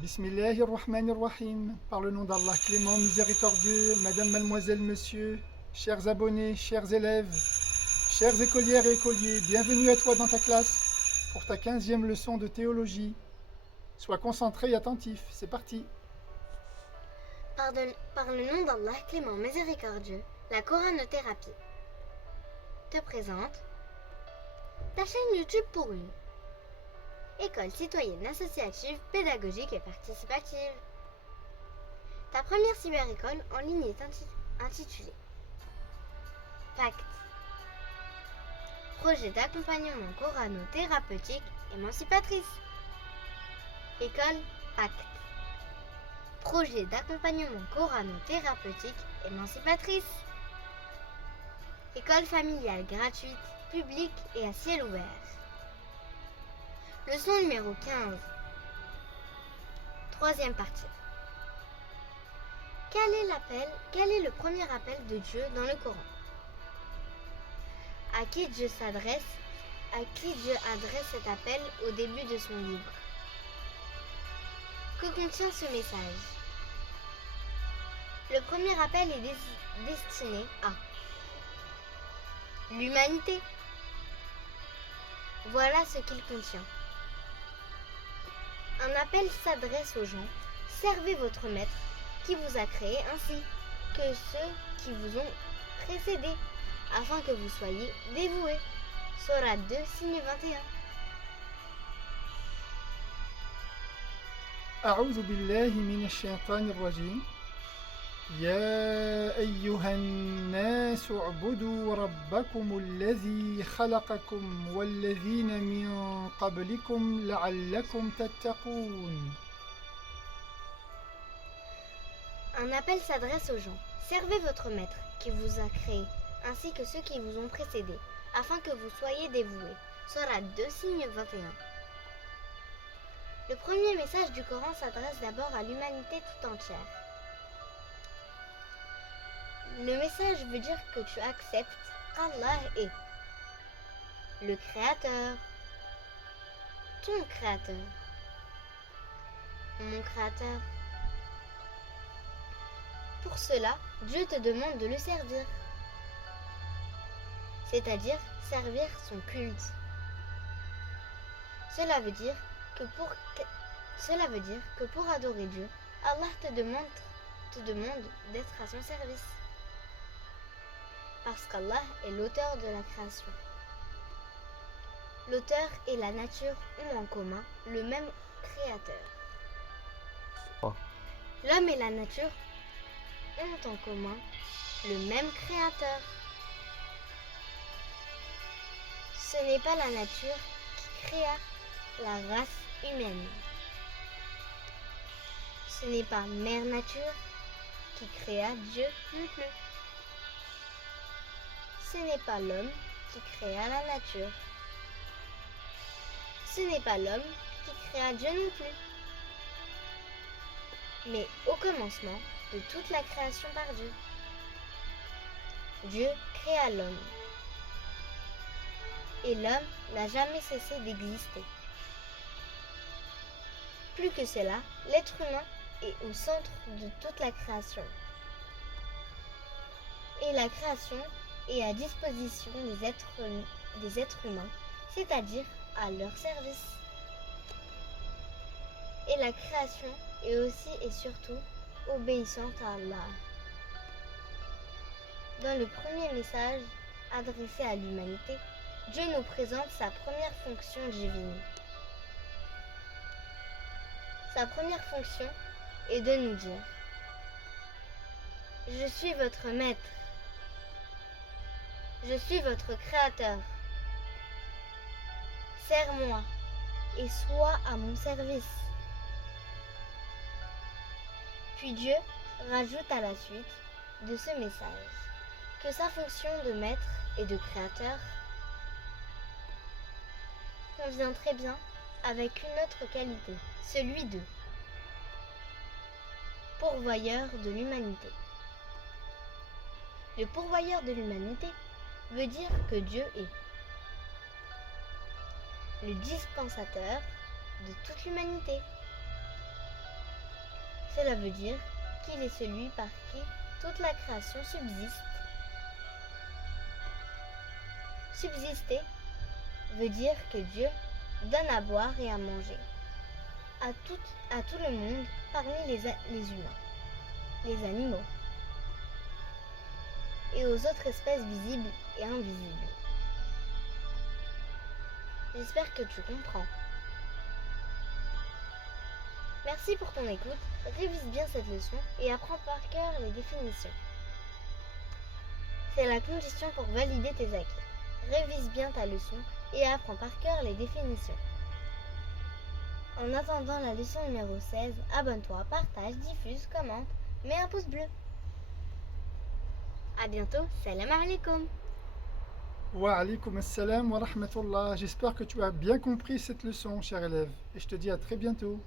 Bismillahirrahmanirrahim. Par le nom d'Allah clément, miséricordieux, madame, mademoiselle, monsieur, chers abonnés, chers élèves, chères écolières et écoliers, bienvenue à toi dans ta classe pour ta 15e leçon de théologie. Sois concentré et attentif, c'est parti. Par le nom d'Allah clément, miséricordieux, la coranothérapie te présente ta chaîne YouTube pour une école citoyenne associative, pédagogique et participative. Ta première cyber-école en ligne est intitulée Pacte, projet d'accompagnement corano-thérapeutique émancipatrice. École Pacte, projet d'accompagnement corano-thérapeutique émancipatrice. École familiale gratuite, publique et à ciel ouvert. Leçon numéro 15. Troisième partie. Quel est le premier appel de Dieu dans le Coran? À qui Dieu adresse cet appel au début de son livre? Que contient ce message? Le premier appel est destiné à l'humanité. Voilà ce qu'il contient. Un appel s'adresse aux gens. Servez votre maître qui vous a créé ainsi que ceux qui vous ont précédés, afin que vous soyez dévoués. Sourate 2, signe 21. أعوذ بالله من الشيطان الرجيم. يا أيها الناس اعبدوا ربكم الذي خلقكم والذين من قبلكم لعلكم تتقون. Un appel s'adresse aux gens. Servez votre maître qui vous a créé, ainsi que ceux qui vous ont précédés, afin que vous soyez dévoués. Sourate 2, signe 21. Le premier message du Coran s'adresse d'abord à l'humanité tout entière. Le message veut dire que tu acceptes qu'Allah est le Créateur, ton Créateur, mon Créateur. Pour cela, Dieu te demande de le servir, c'est-à-dire servir son culte. Cela veut dire que pour adorer Dieu, Allah te demande d'être à son service. Parce qu'Allah est l'auteur de la création. L'auteur et la nature ont en commun le même créateur. L'homme et la nature ont en commun le même créateur. Ce n'est pas la nature qui créa la race humaine. Ce n'est pas Mère Nature qui créa Dieu non plus. Ce n'est pas l'homme qui créa la nature. Ce n'est pas l'homme qui créa Dieu non plus. Mais au commencement de toute la création par Dieu, Dieu créa l'homme. Et l'homme n'a jamais cessé d'exister. Plus que cela, l'être humain est au centre de toute la création. Et la création est à disposition des êtres humains, c'est-à-dire à leur service. Et la création est aussi et surtout obéissante à Allah. Dans le premier message adressé à l'humanité, Dieu nous présente sa première fonction divine. Sa première fonction est de nous dire: je suis votre maître. Je suis votre créateur. Sers-moi et sois à mon service. Puis Dieu rajoute à la suite de ce message que sa fonction de maître et de créateur convient très bien avec une autre qualité, celui de pourvoyeur de l'humanité. Le pourvoyeur de l'humanité veut dire que Dieu est le dispensateur de toute l'humanité. Cela veut dire qu'il est celui par qui toute la création subsiste. Subsister veut dire que Dieu donne à boire et à manger à tout le monde parmi les humains, les animaux et aux autres espèces visibles et invisibles. J'espère que tu comprends. Merci pour ton écoute, révise bien cette leçon et apprends par cœur les définitions. C'est la condition pour valider tes acquis. Révise bien ta leçon et apprends par cœur les définitions. En attendant la leçon numéro 16, abonne-toi, partage, diffuse, commente, mets un pouce bleu. À bientôt, salam alaikum. Wa alaykoum assalam wa rahmatullah. J'espère que tu as bien compris cette leçon, cher élève, et je te dis à très bientôt.